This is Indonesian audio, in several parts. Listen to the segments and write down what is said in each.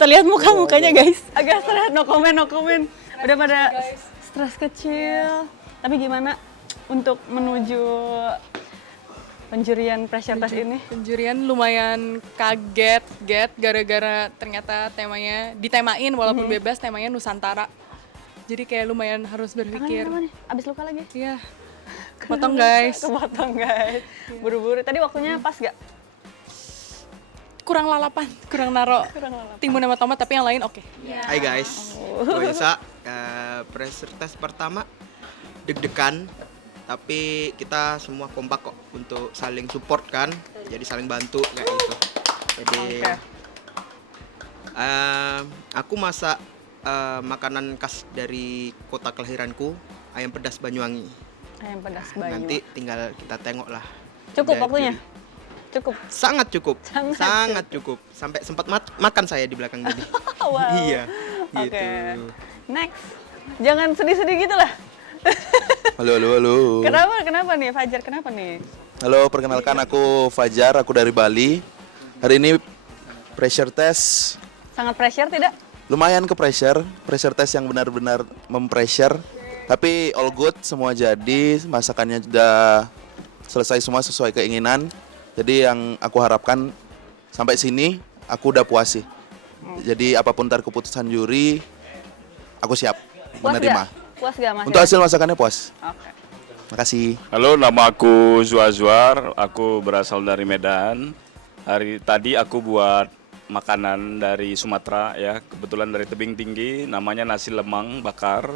kita lihat muka-mukanya guys. Agak stres, no comment. Udah pada stres kecil. Tapi gimana untuk menuju penjurian pressure test ini? Penjurian lumayan kaget, gara-gara ternyata temanya ditemain walaupun bebas, temanya Nusantara. Jadi kayak lumayan harus berpikir. Tangannya kenapa nih? Abis luka lagi? Iya. Kepotong guys. Kepotong guys. Buru-buru. Tadi waktunya pas gak? Kurang lalapan, kurang naro timun sama tomat, tapi yang lain oke. Hai guys, gue Isa. Pressure test pertama deg-degan, tapi kita semua kompak kok untuk saling support kan, jadi saling bantu kayak gitu. Jadi aku masak makanan khas dari kota kelahiranku, ayam pedas Banyuwangi. Ayam pedas Banyuwangi. Nanti tinggal kita tengok lah. Cukup waktunya? Cukup? Sangat cukup. Sangat cukup. Sampai sempat makan saya di belakang tadi. Wow. Iya. Oke. Gitu. Next. Jangan sedih-sedih gitu lah. Halo. Kenapa nih Fajar? Kenapa nih? Halo, perkenalkan aku Fajar, aku dari Bali. Hari ini pressure test. Sangat pressure tidak? Lumayan ke pressure test yang benar-benar mempressure. Tapi all good, semua jadi, masakannya sudah selesai semua sesuai keinginan. Jadi yang aku harapkan sampai sini aku udah puas sih. Jadi apapun ntar keputusan juri, aku siap menerima. Puas gak Mas? Untuk hasil masakannya puas. Oke. Makasih. Halo, nama aku Zuazwar, aku berasal dari Medan. Hari tadi aku buat makanan dari Sumatera ya, kebetulan dari tebing tinggi, namanya nasi lemang bakar.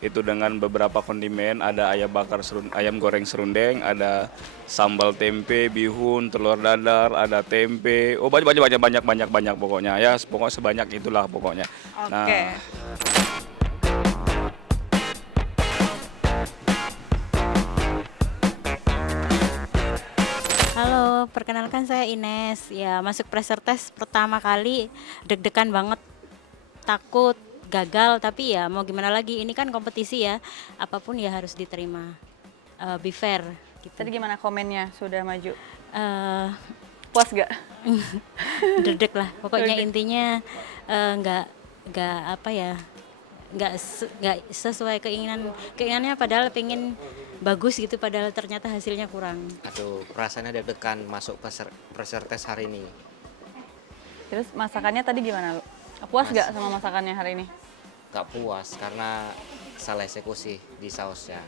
Itu dengan beberapa kondimen, ada ayam goreng serundeng, ada sambal tempe, bihun, telur dadar, ada tempe. Oh banyak pokoknya ya, pokoknya sebanyak itulah pokoknya. Oke. Halo, perkenalkan saya Ines. Ya, masuk pressure test pertama kali deg-degan banget, takut gagal, tapi ya mau gimana lagi, ini kan kompetisi ya, apapun ya harus diterima, be fair gitu. Tadi gimana komennya sudah maju? Eh, Puas gak? Deg lah, pokoknya intinya nggak apa ya, nggak sesuai keinginannya, padahal pengen bagus gitu, padahal ternyata hasilnya kurang. Aduh, perasaannya deg-degan masuk pressure test hari ini. Terus masakannya tadi gimana lu? Puas gak sama masakannya hari ini? Gak puas karena salah eksekusi di sausnya.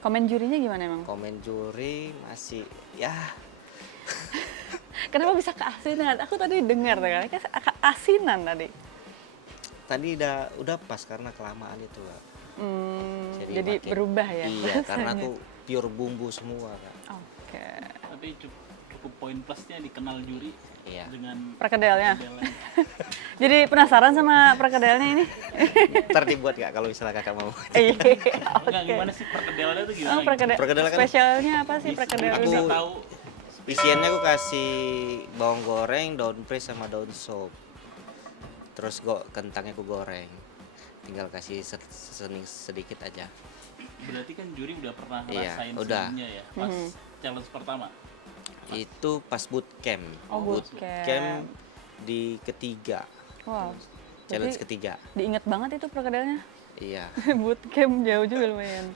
Komen jurinya gimana emang? Komen juri masih ya. Kenapa bisa keasinan? Aku tadi dengar kan, asinan tadi. Tadi udah pas karena kelamaan itu, Kak. Jadi berubah ya? Iya, karena aku pure bumbu semua, Kak. Oke. Tapi cukup poin plusnya dikenal juri. Iya. Dengan Perkedelnya. Jadi penasaran sama perkedelnya ini? Ntar dibuat Kak kalau misalnya Kakak mau. Iya. Enggak, gimana sih perkedelnya itu gimana? Perkedel kan spesialnya apa sih perkedel aku ini? Tahu isiannya aku kasih bawang goreng, daun fresh sama daun sop. Terus kentangnya aku goreng. Tinggal kasih sedikit aja. berarti kan juri udah pernah Iya, ngerasain udah. sebelumnya ya pas challenge pertama. Itu pas bootcamp. Oh, bootcamp. Bootcamp di ketiga. Wow. Challenge Jadi, ketiga. diingat banget itu perkedelnya. Iya. Bootcamp jauh juga lumayan.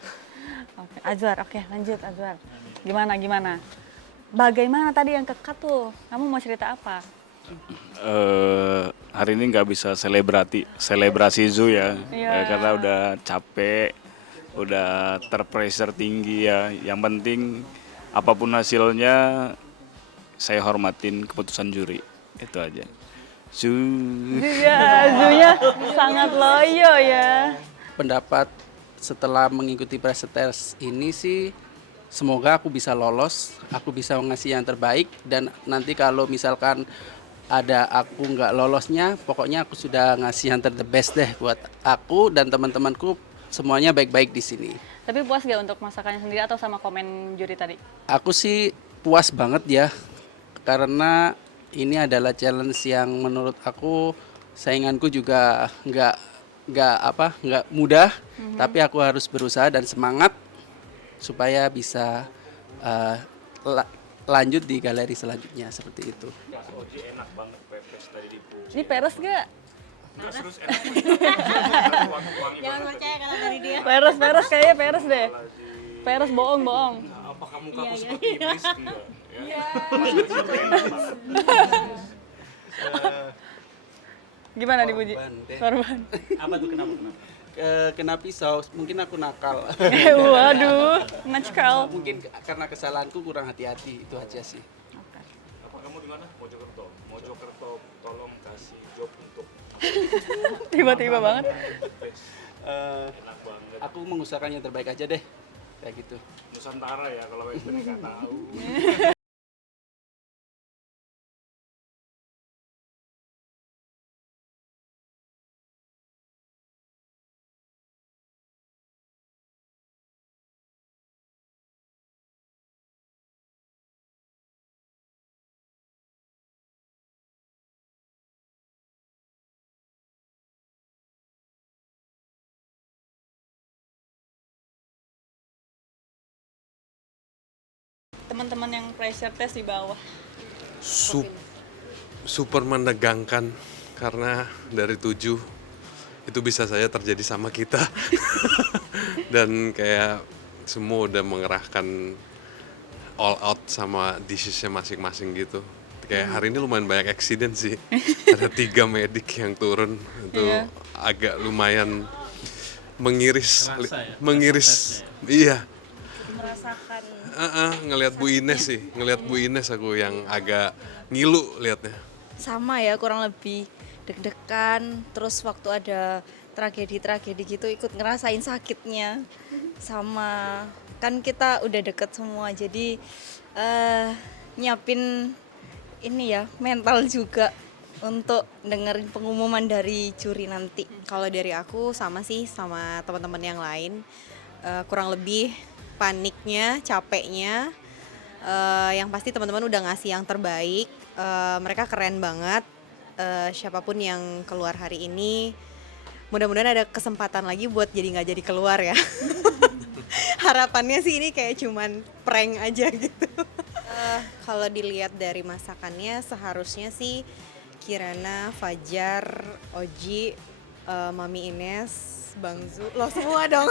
Oke, Azwar, oke lanjut Azwar. Gimana? Bagaimana tadi yang kekat tuh? Kamu mau cerita apa? Hari ini nggak bisa selebrasi zoo ya, Iya. karena udah capek, udah terpressure tinggi ya. Yang penting apapun hasilnya saya hormatin keputusan juri, itu aja. Iya, Zunya sangat loyo ya. Pendapat setelah mengikuti pressure test ini sih, semoga aku bisa lolos, aku bisa ngasih yang terbaik, dan nanti kalau misalkan ada aku nggak lolosnya, pokoknya aku sudah ngasih yang the best deh buat aku dan teman-temanku, semuanya baik-baik di sini. Tapi puas gak untuk masakannya sendiri atau sama komen juri tadi? Aku sih puas banget ya, karena ini adalah challenge yang menurut aku, sainganku juga nggak mudah, tapi aku harus berusaha dan semangat supaya bisa lanjut di galeri selanjutnya, seperti itu. Ini peres gak? Jangan percaya kalau dari dia. Peres kayaknya peres deh. Peres bohong. Apakah muka aku seperti iblis? Enggak. Ya. Gimana dipuji? Korban deh. Korban. Apa tuh kenapa? Kena pisau, mungkin aku nakal. Waduh, ngackal. Mungkin karena kesalahanku kurang hati-hati, itu aja sih. Apa kamu di mana? Mojokerto. Mojokerto, tolong kasih job untuk Tiba-tiba banget. enak banget. Aku mengusahakan yang terbaik aja deh, kayak gitu. Nusantara ya kalau Western nggak tahu. Teman-teman yang pressure test di bawah. Super menegangkan karena dari 7 itu bisa saja terjadi sama kita. Dan kayak semua udah mengerahkan all out sama dishes-nya masing-masing gitu. Kayak hari ini lumayan banyak accident sih. Ada 3 medik yang turun, itu agak lumayan mengiris, iya. Merasakan. Ngelihat Bu Ines sih, ngelihat Bu Ines aku yang agak ngilu liatnya. Sama ya, kurang lebih deg-degan, terus waktu ada tragedi-tragedi gitu ikut ngerasain sakitnya. Sama kan kita udah deket semua, jadi nyiapin ini ya, mental juga untuk dengerin pengumuman dari juri nanti. Kalau dari aku sama sih sama teman-teman yang lain, kurang lebih paniknya, capeknya, yang pasti teman-teman udah ngasih yang terbaik, mereka keren banget, siapapun yang keluar hari ini, mudah-mudahan ada kesempatan lagi buat jadi nggak jadi keluar ya. Harapannya sih ini kayak cuman prank aja gitu. Kalau dilihat dari masakannya seharusnya sih Kirana, Fajar, Oji, Mami Ines, Bang Zu, lo semua dong.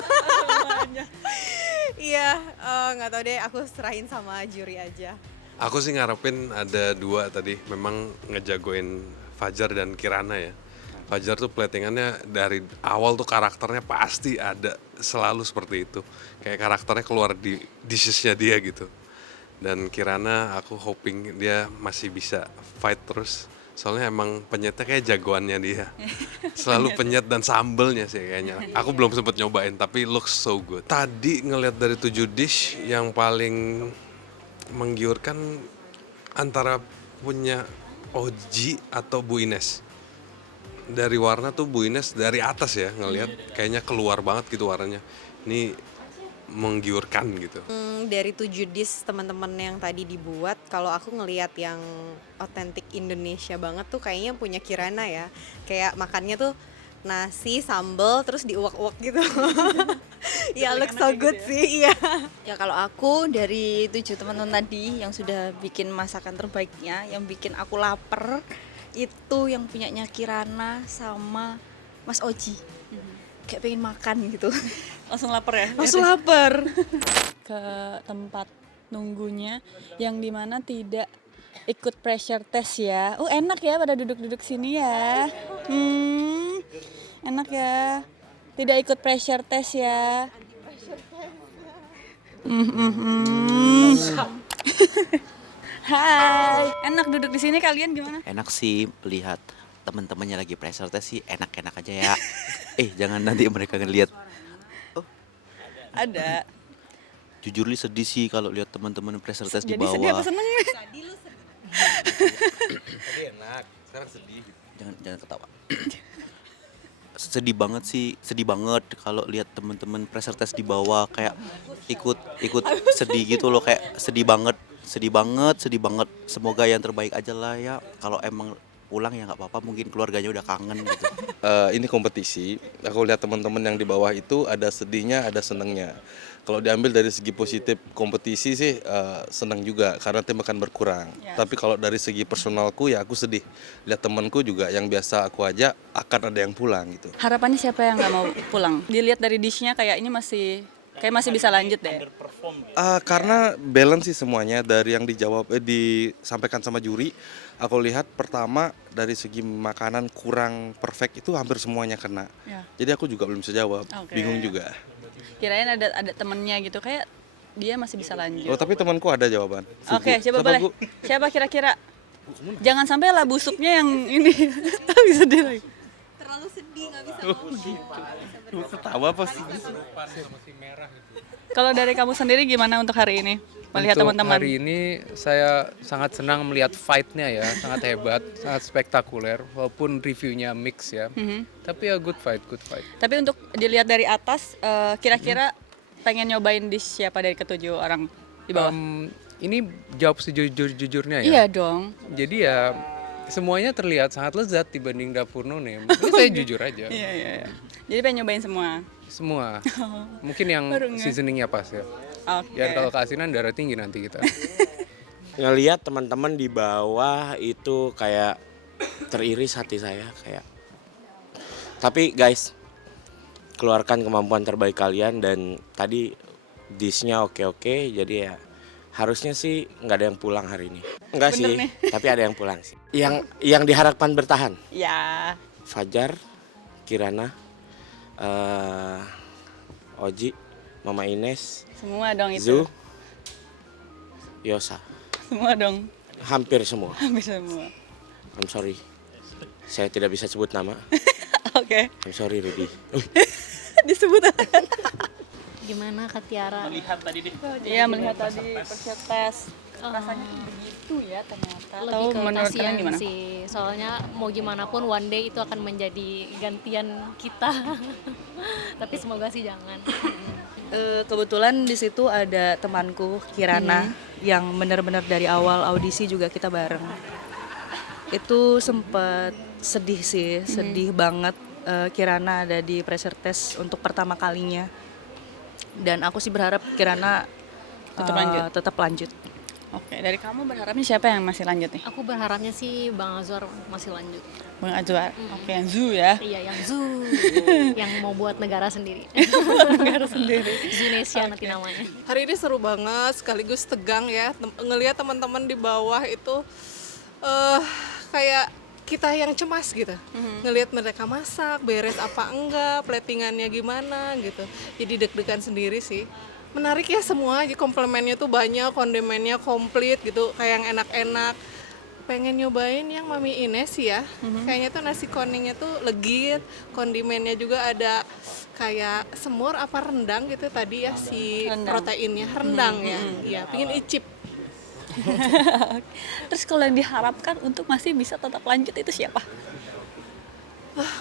Iya, nggak tahu deh, aku serahin sama juri aja. Aku sih ngarepin ada 2 tadi, memang ngejagoin Fajar dan Kirana ya. Fajar tuh platingannya dari awal tuh karakternya pasti ada, selalu seperti itu. Kayak karakternya keluar di dishes-nya dia gitu. Dan Kirana aku hoping dia masih bisa fight terus. Soalnya emang penyetnya kayak jagoannya dia. Selalu penyet dan sambelnya sih kayaknya. Aku belum sempet nyobain tapi looks so good. Tadi ngelihat dari 7 dish yang paling menggiurkan antara punya Oji atau Bu Ines. Dari warna tuh Bu Ines dari atas ya ngelihat kayaknya keluar banget gitu warnanya. Ini menggiurkan gitu. Dari 7 dish teman-teman yang tadi dibuat, kalau aku ngelihat yang otentik Indonesia banget tuh kayaknya punya Kirana ya. Kayak makannya tuh nasi, sambal, terus diuak-uak gitu. Ya look so good sih, iya. Ya kalau aku dari 7 teman-teman tadi yang sudah bikin masakan terbaiknya, yang bikin aku lapar, itu yang punyanya Kirana sama Mas Oji. Kayak pengen makan gitu. Langsung lapar ya? Langsung lapar. Ke tempat nunggunya yang dimana tidak ikut pressure test ya. Enak ya pada duduk-duduk sini ya. Enak ya. Tidak ikut pressure test ya. Hai. Enak duduk di sini, kalian gimana? Enak sih lihat teman-temannya lagi pressure test sih, enak-enak aja ya. Jangan nanti mereka ngeliat. Ada. Jujur li sedih sih kalau lihat teman-teman pressure test di Jadi bawah. sedih apa seneng? Tadi enak, sekarang sedih. Jangan ketawa. Sedih banget kalau lihat teman-teman pressure test di bawah kayak ikut sedih gitu loh, kayak sedih banget. Semoga yang terbaik aja lah ya. Kalau emang pulang ya nggak apa-apa, mungkin keluarganya udah kangen gitu. Ini kompetisi. Aku lihat teman-teman yang di bawah itu ada sedihnya, ada senangnya. Kalau diambil dari segi positif kompetisi sih senang juga karena tim akan berkurang. Ya. Tapi kalau dari segi personalku ya aku sedih. Lihat temanku juga yang biasa aku ajak akan ada yang pulang gitu. Harapannya siapa yang nggak mau pulang? Dilihat dari dishnya kayak ini masih bisa lanjut deh. Karena balance sih semuanya dari yang disampaikan sama juri. Aku lihat pertama dari segi makanan kurang perfect itu hampir semuanya kena. Ya. Jadi aku juga belum bisa jawab, Oke. bingung juga. Kirain ada temennya gitu, kayak dia masih bisa lanjut. Oh tapi temanku ada jawaban. Oke, Fugu. coba Siapa, boleh. Gu? Siapa kira-kira? Jangan sampai lah busuknya yang ini. Bisa sedih lagi. Terlalu sedih nggak bisa Ketawa apa sih? Kalau dari kamu sendiri gimana untuk hari ini? Melihat Untuk teman-teman. hari ini saya sangat senang melihat fight-nya ya, sangat hebat, sangat spektakuler, walaupun reviewnya mix ya. Tapi ya good fight. Tapi untuk dilihat dari atas, kira-kira pengen nyobain dish siapa dari ketujuh orang di bawah? Ini jawab sejujur-jujurnya ya. Iya dong. Jadi ya semuanya terlihat sangat lezat dibanding dapur No Name. Ini saya jujur aja. Iya. Jadi pengen nyobain semua. Semua. Mungkin yang Baru nggak? seasoningnya pas ya. Oke. Ya kalau keasinan darah tinggi nanti kita. Ngelihat teman-teman di bawah itu kayak teriris hati saya kayak. Tapi guys, keluarkan kemampuan terbaik kalian dan tadi dishnya oke, jadi ya harusnya sih nggak ada yang pulang hari ini. Enggak Bener sih, nih. tapi ada yang pulang sih. Yang diharapkan bertahan. Ya. Fajar, Kirana, Oji, Mama Ines, Semua dong itu. Zu, Yosa. Semua dong. Hampir semua. Hampir semua. I'm sorry. Saya tidak bisa sebut nama. Oke. I'm sorry, Rudy. Disebut. Gimana Kak Tiara? Melihat tadi deh. Iya, melihat tadi pressure test. Rasanya begitu ya ternyata. Lebih Atau ke menurut kasihan kalian gimana? sih, soalnya mau gimana pun one day itu akan menjadi gantian kita. Tapi semoga sih jangan. Kebetulan di situ ada temanku Kirana yang benar-benar dari awal audisi juga kita bareng. Itu sempet sedih sih, sedih banget Kirana ada di pressure test untuk pertama kalinya. Dan aku sih berharap Kirana tetap lanjut. Oke, dari kamu berharapnya siapa yang masih lanjut nih? Aku berharapnya sih Bang Azwar masih lanjut. Bang Azwar. Oke, yang Zu ya. Iya, yang Zoo, yang mau buat negara sendiri. Negara sendiri. Zunesia nanti namanya. Hari ini seru banget, sekaligus tegang ya. Ngelihat teman-teman di bawah itu kayak kita yang cemas gitu. Ngelihat mereka masak, beres apa enggak, platingannya gimana gitu. Jadi deg-degan sendiri sih. Menarik ya semua, komplemennya tuh banyak, kondimennya komplit gitu, kayak yang enak-enak. Pengen nyobain yang Mami Ines ya. Kayaknya tuh nasi kuningnya tuh legit, kondimennya juga ada kayak semur apa rendang gitu tadi ya si proteinnya, rendang ya. Iya, pingin icip. Terus kalau yang diharapkan untuk masih bisa tetap lanjut itu siapa?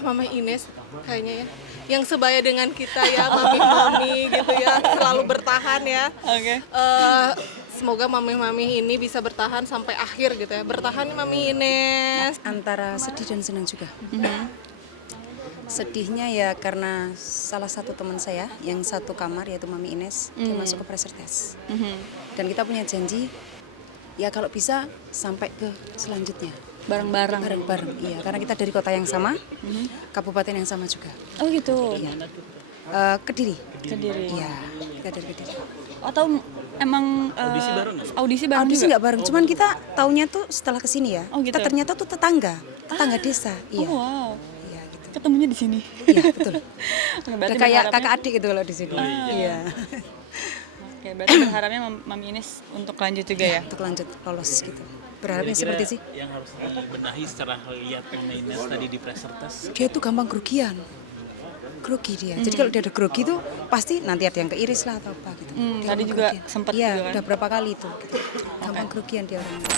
Mama Ines kayaknya ya, yang sebaya dengan kita ya, mami-mami gitu ya, selalu bertahan ya. Oke. Semoga mami-mami ini bisa bertahan sampai akhir gitu ya. Bertahan Mami Ines. Antara sedih dan senang juga. Sedihnya ya karena salah satu teman saya yang satu kamar yaitu Mami Ines, dia masuk ke pressure test. Dan kita punya janji ya kalau bisa sampai ke selanjutnya. Bareng-bareng. Bareng-bareng, iya. Karena kita dari kota yang sama, kabupaten yang sama juga. Oh gitu. Iya. Kediri. Kediri. Iya, kita dari Kediri. Atau emang audisi bareng nggak? Audisi bareng Audisi juga? nggak bareng, cuman kita taunya tuh setelah kesini ya. Oh, gitu? Kita ternyata tuh tetangga desa. Iya. Oh, wow. Iya gitu. Ketemunya di sini. Iya betul. Berarti Kayak berharapnya- kakak adik gitu kalau di sini. Iya. Oke, berarti berharapnya Mami Ines untuk lanjut juga ya? Untuk lanjut lolos gitu. Berharapnya Kira-kira seperti sih. yang harus dibenahi setelah lihat Mama Ines tadi di pressure test. Dia tuh gampang grogian. Grogi dia. Jadi kalau dia ada grogi tuh pasti nanti ada yang keiris lah atau apa gitu. Dia tadi gampang juga grogian. sempet Iya, juga kan? udah berapa kali itu. Gitu. Gampang grogian dia orangnya.